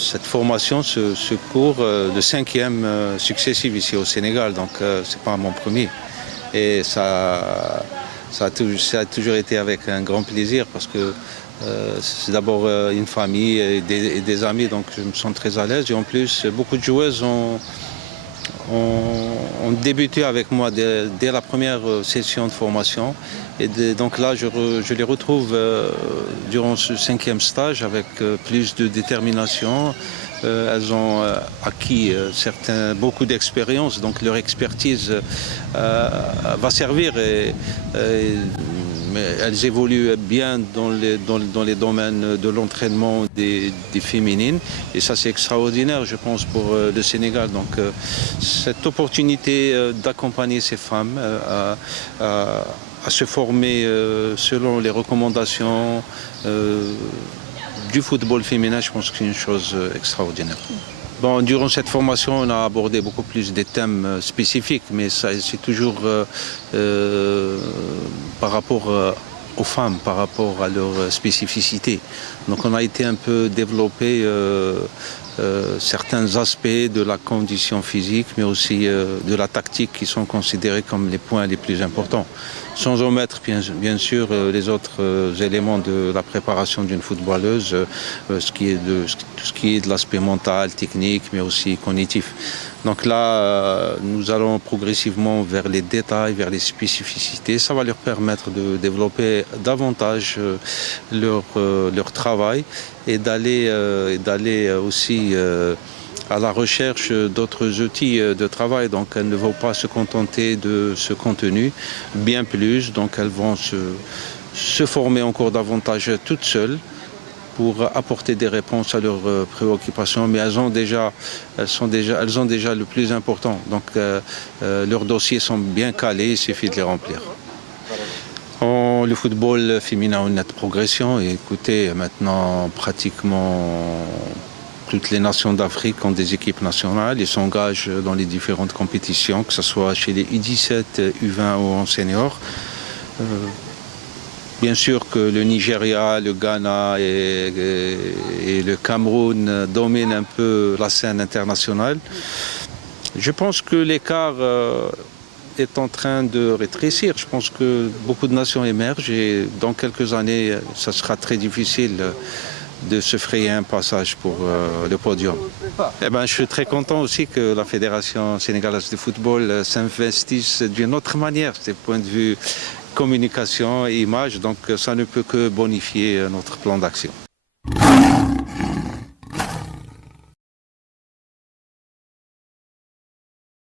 Cette formation, ce cours, le cinquième successif ici au Sénégal, donc c'est pas mon premier. Et ça a toujours été avec un grand plaisir parce que c'est d'abord une famille et des amis, donc je me sens très à l'aise. Et en plus, beaucoup de joueuses ont débuté avec moi dès la première session de formation. Et donc là, je les retrouve durant ce cinquième stage avec plus de détermination. Elles ont acquis beaucoup d'expérience, donc leur expertise va servir. Mais elles évoluent bien dans les domaines de l'entraînement des féminines. Et ça, c'est extraordinaire, je pense, pour le Sénégal. Donc, cette opportunité d'accompagner ces femmes à se former selon les recommandations du football féminin, je pense que c'est une chose extraordinaire. Bon, durant cette formation, on a abordé beaucoup plus des thèmes spécifiques, mais c'est toujours par rapport aux femmes, par rapport à leur spécificité. Donc on a été un peu développé certains aspects de la condition physique, mais aussi de la tactique qui sont considérés comme les points les plus importants. Sans omettre bien sûr les autres éléments de la préparation d'une footballeuse, tout ce qui est de l'aspect mental, technique, mais aussi cognitif. Donc là, nous allons progressivement vers les détails, vers les spécificités. Ça va leur permettre de développer davantage leur travail et d'aller aussi à la recherche d'autres outils de travail. Donc elles ne vont pas se contenter de ce contenu, bien plus. Donc elles vont se former encore davantage toutes seules pour apporter des réponses à leurs préoccupations, mais elles ont déjà le plus important. Donc leurs dossiers sont bien calés, il suffit de les remplir. Le football féminin a une nette progression. Et écoutez, maintenant pratiquement toutes les nations d'Afrique ont des équipes nationales et s'engagent dans les différentes compétitions, que ce soit chez les U17, U20 ou en senior. Bien sûr que le Nigeria, le Ghana et le Cameroun dominent un peu la scène internationale. Je pense que l'écart est en train de rétrécir. Je pense que beaucoup de nations émergent et dans quelques années, ça sera très difficile de se frayer un passage pour le podium. Je suis très content aussi que la Fédération sénégalaise de football s'investisse d'une autre manière, du point de vue communication et image, donc ça ne peut que bonifier notre plan d'action.